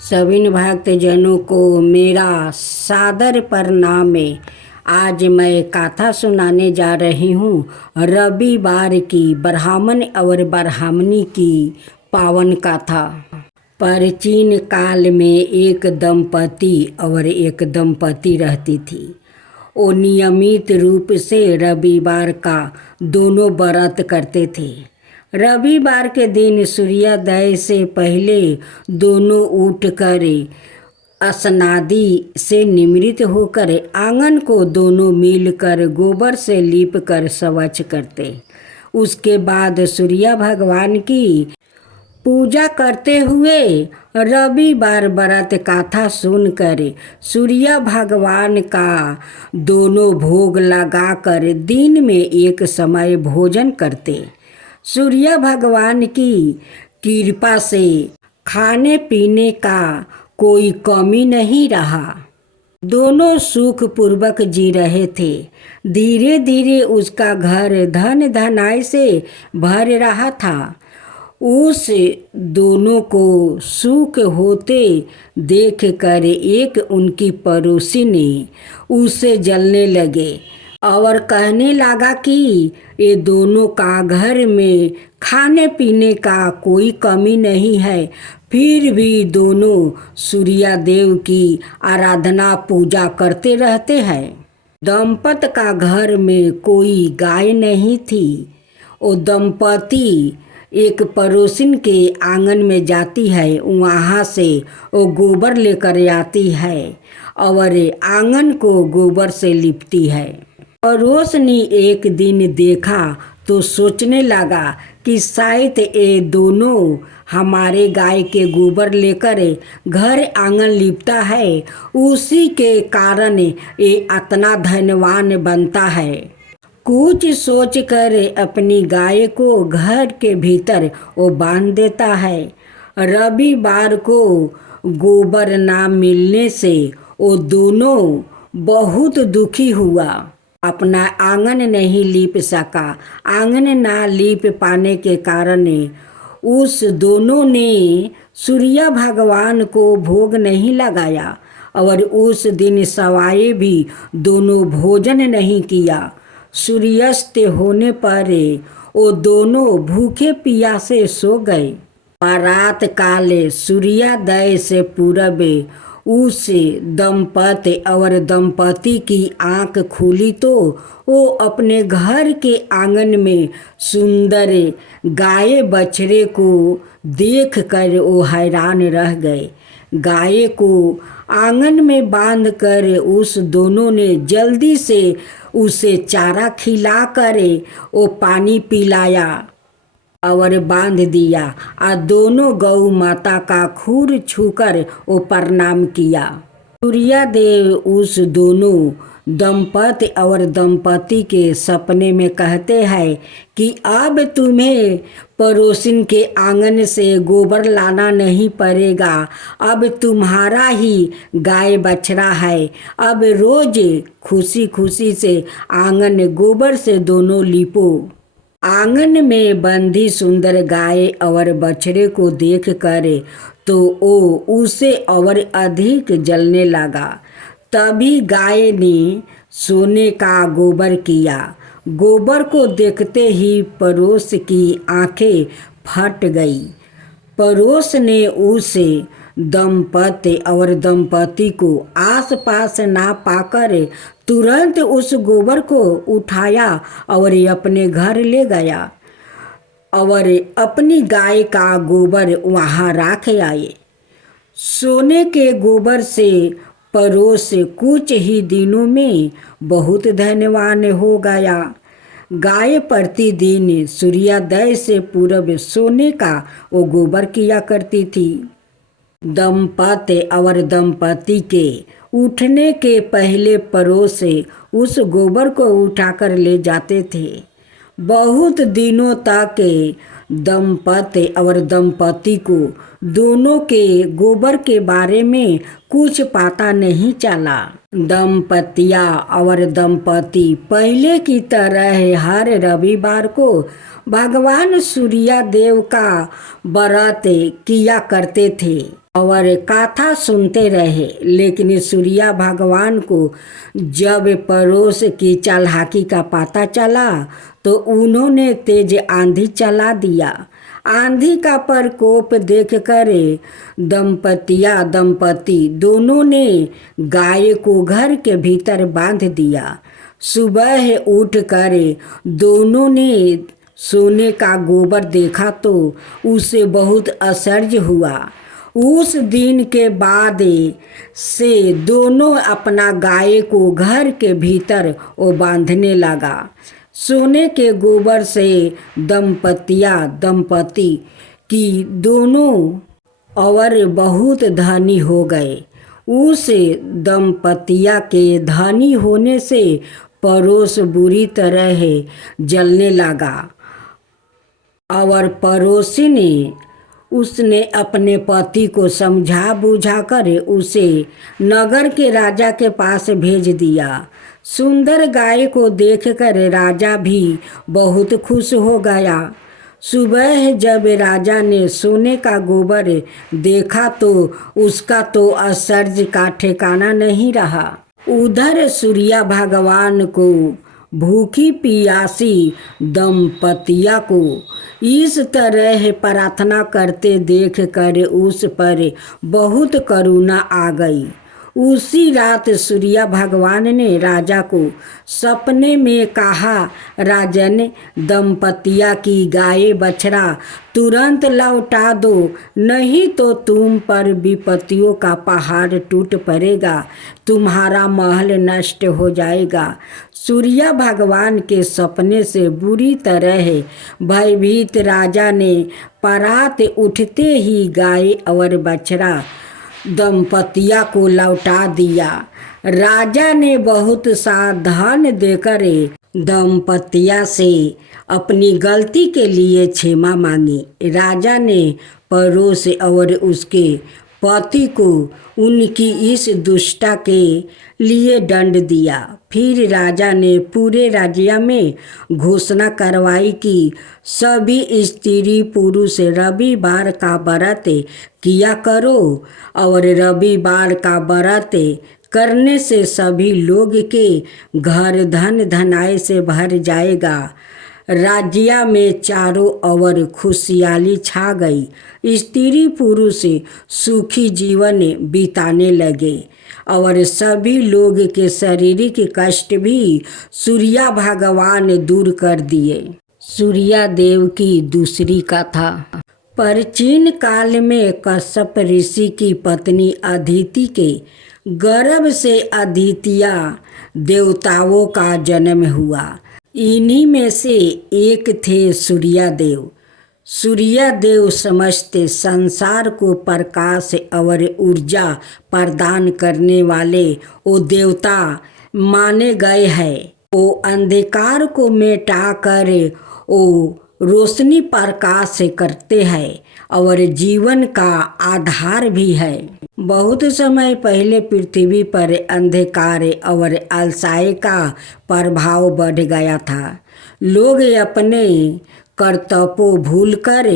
सभी भक्तजनों को मेरा सादर प्रणाम है। आज मैं कथा सुनाने जा रही हूँ रविवार की ब्राह्मण और ब्राह्मणी की पावन कथा। प्राचीन काल में एक दंपति और एक दंपति रहती थी। वो नियमित रूप से रविवार का दोनों व्रत करते थे। रविवार के दिन सूर्योदय से पहले दोनों उठकर स्नादि से निवृत्त होकर आंगन को दोनों मिलकर गोबर से लीप कर स्वच्छ करते। उसके बाद सूर्य भगवान की पूजा करते हुए रविवार व्रत कथा सुनकर सूर्य भगवान का दोनों भोग लगाकर दिन में एक समय भोजन करते। सूर्य भगवान की कृपा से खाने पीने का कोई कमी नहीं रहा। दोनों सुखपूर्वक जी रहे थे। धीरे धीरे उसका घर धन धनाई से भर रहा था। उस दोनों को सुख होते देखकर एक उनकी पड़ोसी ने उसे जलने लगे और कहने लगा कि ये दोनों का घर में खाने पीने का कोई कमी नहीं है, फिर भी दोनों सूर्य देव की आराधना पूजा करते रहते हैं। दंपत का घर में कोई गाय नहीं थी। वो दंपति एक पड़ोसिन के आंगन में जाती है, वहाँ से वो गोबर लेकर आती है और आंगन को गोबर से लिपती है। पड़ोस ने एक दिन देखा तो सोचने लगा कि शायद ये दोनों हमारे गाय के गोबर लेकर घर आंगन लिपता है, उसी के कारण ये इतना धनवान बनता है। कुछ सोचकर अपनी गाय को घर के भीतर वो बांध देता है। रविवार को गोबर ना मिलने से वो दोनों बहुत दुखी हुआ। अपना आंगन नहीं लीप सका। आंगन ना लीप पाने के कारण उस दोनों ने सूर्य भगवान को भोग नहीं लगाया और उस दिन सवाए भी दोनों भोजन नहीं किया। सूर्यास्त होने पर वो दोनों भूखे प्यासे सो गए। रात काल सूर्योदय से पूर्व उस दंपति और दंपति की आंख खुली तो वो अपने घर के आंगन में सुंदर गाय बछड़े को देखकर वो हैरान रह गए। गाय को आंगन में बांधकर उस दोनों ने जल्दी से उसे चारा खिलाकर वो पानी पिलाया और बांध दिया और दोनों गौ माता का खूर छूकर वो प्रणाम किया। सूर्यदेव उस दोनों दंपति और दंपति के सपने में कहते हैं कि अब तुम्हें पड़ोसिन के आंगन से गोबर लाना नहीं पड़ेगा। अब तुम्हारा ही गाय बछड़ा है। अब रोज खुशी खुशी से आंगन गोबर से दोनों लिपो। आंगन में बंधी सुंदर गाय और बछड़े को देखकर तो वो उसे और अधिक जलने लगा। तभी गाय ने सोने का गोबर किया। गोबर को देखते ही पड़ोस की आंखें फट गई। पड़ोस ने उसे दंपति और दंपति को आसपास ना पाकर तुरंत उस गोबर को उठाया और अपने घर ले गया और अपनी गाय का गोबर वहाँ रख आए। सोने के गोबर से पड़ोस कुछ ही दिनों में बहुत धनवान हो गया। गाय प्रतिदिन सूर्योदय से पूर्व सोने का वो गोबर किया करती थी। दंपति और दंपति के उठने के पहले पड़ोस उस गोबर को उठाकर ले जाते थे। बहुत दिनों तक दंपति और दंपति को दोनों के गोबर के बारे में कुछ पता नहीं चला। दंपतिया और दंपति पहले की तरह हर रविवार को भगवान सूर्य देव का व्रत किया करते थे। और कथा सुनते रहे। लेकिन सूर्या भगवान को जब पड़ोस की चालाकी का पता चला तो उन्होंने तेज आंधी चला दिया। आंधी का प्रकोप देखकर दंपति दोनों ने गाय को घर के भीतर बांध दिया। सुबह उठकर दोनों ने सोने का गोबर देखा तो उसे बहुत आश्चर्य हुआ। उस दिन के बाद से दोनों अपना गाय को घर के भीतर बांधने लगा। सोने के गोबर से दंपति की दोनों और बहुत धनी हो गए। उस दंपतिया के धनी होने से पड़ोस बुरी तरह जलने लगा और पड़ोसी ने उसने अपने पति को समझा बुझा कर उसे नगर के राजा के पास भेज दिया। सुंदर गाय को देखकर राजा भी बहुत खुश हो गया। सुबह जब राजा ने सोने का गोबर देखा तो उसका तो आश्चर्य का ठिकाना नहीं रहा। उधर सूर्या भगवान को भूखी पियासी दंपतिया को इस तरह प्रार्थना करते देखकर उस पर बहुत करुणा आ गई। उसी रात सूर्या भगवान ने राजा को सपने में कहा, राजन, दंपतिया की गाय बछड़ा तुरंत लौटा दो, नहीं तो तुम पर विपत्तियों का पहाड़ टूट पड़ेगा, तुम्हारा महल नष्ट हो जाएगा। सूर्या भगवान के सपने से बुरी तरह भयभीत राजा ने परात उठते ही गाय और बछड़ा दंपतिया को लौटा दिया। राजा ने बहुत सा धन देकर दंपतिया से अपनी गलती के लिए क्षमा मांगी। राजा ने पड़ोस और उसके पति को उनकी इस दुष्टता के लिए दंड दिया। फिर राजा ने पूरे राज्य में घोषणा करवाई कि सभी स्त्री पुरुष रविवार का व्रत किया करो और रविवार का व्रत करने से सभी लोग के घर धन धनाई से भर जाएगा। राज्य में चारों ओर खुशहाली छा गई। स्त्री पुरुष सुखी जीवन बिताने लगे और सभी लोग के शारीरिक कष्ट भी सूर्या भगवान दूर कर दिए। सूर्या देव की दूसरी कथा। प्राचीन काल में कश्यप ऋषि की पत्नी अदिति के गर्भ से अदितिया देवताओं का जन्म हुआ। इन्हीं में से एक थे सूर्यदेव। सूर्यदेव समस्त संसार को प्रकाश और ऊर्जा प्रदान करने वाले वो देवता माने गए हैं। वो अंधकार को मिटाकर वो रोशनी प्रकाश करते हैं और जीवन का आधार भी है। बहुत समय पहले पृथ्वी पर अंधकार और अलसाई का प्रभाव बढ़ गया था। लोग अपने कर्तव्यों भूलकर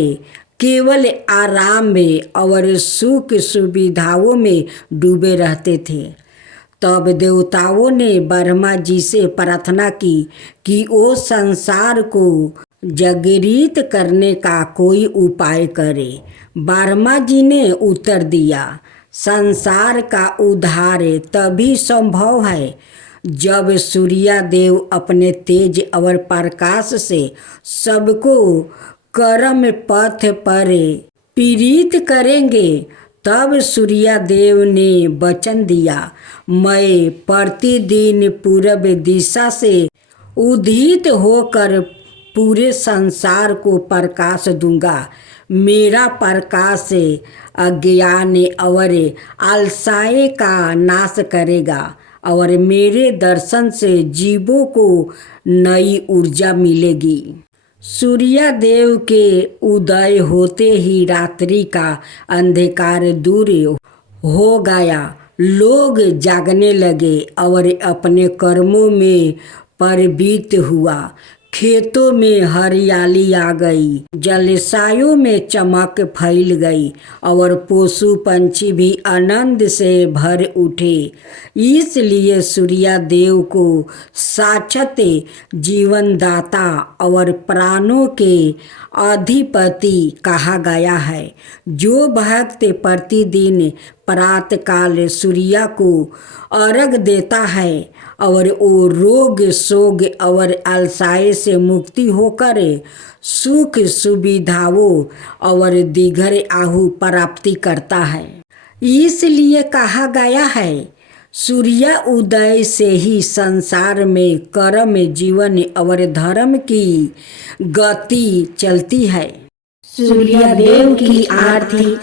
केवल आराम में और सुख सुविधाओं में डूबे रहते थे। तब देवताओं ने ब्रह्मा जी से प्रार्थना की कि वो संसार को जागृत करने का कोई उपाय करे। ब्रह्मा जी ने उत्तर दिया, संसार का उद्धार तभी संभव है जब सूर्यदेव अपने तेज और प्रकाश से सबको कर्म पथ पर प्रेरित करेंगे। तब सूर्यदेव ने वचन दिया, मैं प्रतिदिन पूर्व दिशा से उदित होकर पूरे संसार को प्रकाश दूंगा। मेरा प्रकाश अज्ञान और आलसाई का नाश करेगा और मेरे दर्शन से जीवों को नई ऊर्जा मिलेगी। सूर्यदेव के उदय होते ही रात्रि का अंधकार दूर हो गया। लोग जागने लगे और अपने कर्मों में प्रवृत्त हुआ। खेतों में हरियाली आ गई, जलाशयों में चमक फैल गई और पशु पंछी भी आनंद से भर उठे। इसलिए सूर्य देव को साक्षात जीवनदाता और प्राणों के अधिपति कहा गया है। जो भक्त प्रतिदिन प्रातःकाल सूर्य को अर्घ देता है और वो रोग शोक और आलस्य से मुक्ति होकर सुख सुविधाओं और दीर्घ आयु प्राप्ति करता है। इसलिए कहा गया है, सूर्य उदय से ही संसार में कर्म जीवन और धर्म की गति चलती है। सूर्य देव की आरती।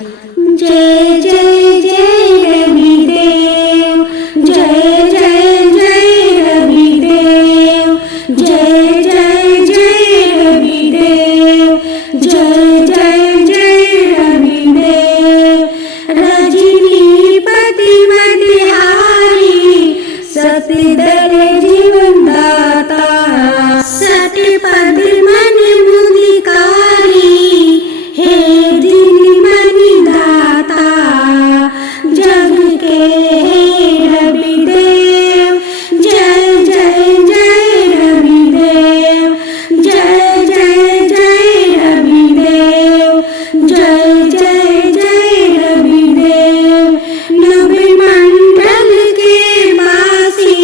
जय जय जय रविदेव, जय जय जय रविदेव, जय जय जय रविदेव, जय जय जय रविदेव। रजनीपति मतिहारी सतदल जीवनदाता, सतपद मन मुदिकारी, हे दिन मनि दाता। जग के हे रविदेव, जय जय जय रविदेव, जय जय जय रविदेव, जय जय जय रविदेव। नभ मंडल के वासी,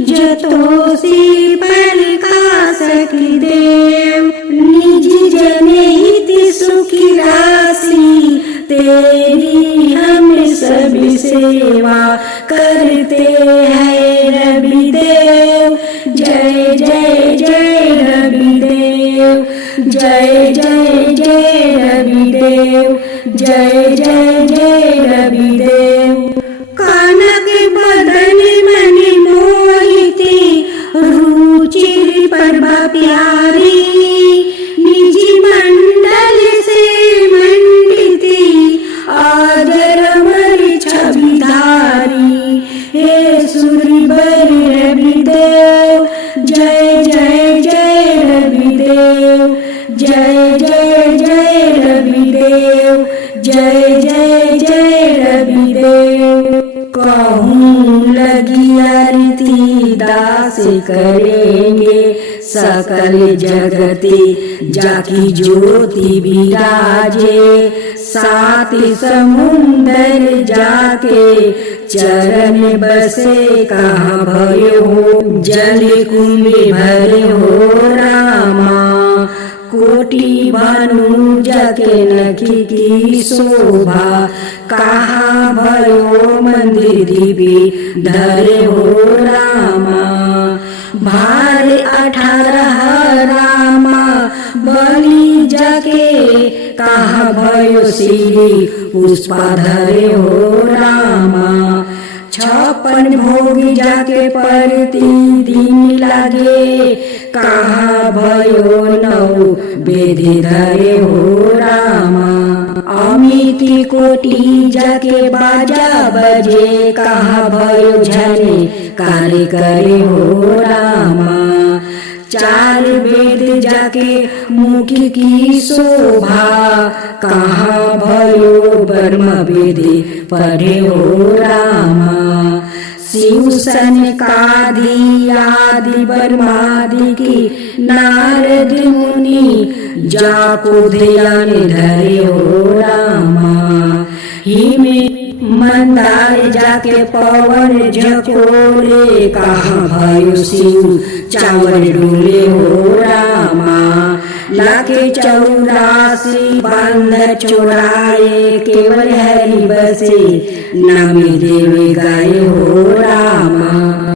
जतोषी प्रकाशक देव। निज जनहित सुखी राशि, तेरी हम सब सेवा करते हैं रविदेव। जय जय जय रविदेव, जय जय जय रविदेव, जय जय जय रविदेव। कनक बदन मन मोहिती, रुचिर प्रभा प्यारी, निज मंडल से मंडिती, आदर अमर छवि धारी। हे सूर्यवर रविदेव, जय जय जय रविदेव, जय जय जय रविदेव, जय जय जय रविदेव। कहूँ लगी आरती दास करेंगे, सकल जगति जाकी ज्योति विराजे। सात समुंदर जाके चरण बसे, कहाँ भयो हो जल कुंभ भरे हो रामा। कोटि भानु जाके नखी की शोभा, कहाँ भयो मंदिर दिव्य धरे हो रामा। भार 18 रामा बलि जाके, कहाँ भयो श्री पुष्पा धरे हो रामा। 56 भोग जाके प्रतिदिन लागे, कहाँ भयो 9 वेद धरे हो रामा। अमिति कोटि जाके बाजा बजे, कहाँ भयो झने कार्य करे हो रामा। 4 वेद जाके मुख की शोभा, कहाँ भयो ब्रह्म वेद पढ़े हो रामा। शिव सनकादि आदि ब्रह्मादि की नारद मुनि, जाको ध्यान धरे हो रामा। हिम मंदार जाके पवन झकोरे, कहाँ भयो शिव चावल डोले हो रामा। लाके 84 बांधर चोराए, केवल हरि बसे नामी देव गाए हो रामा।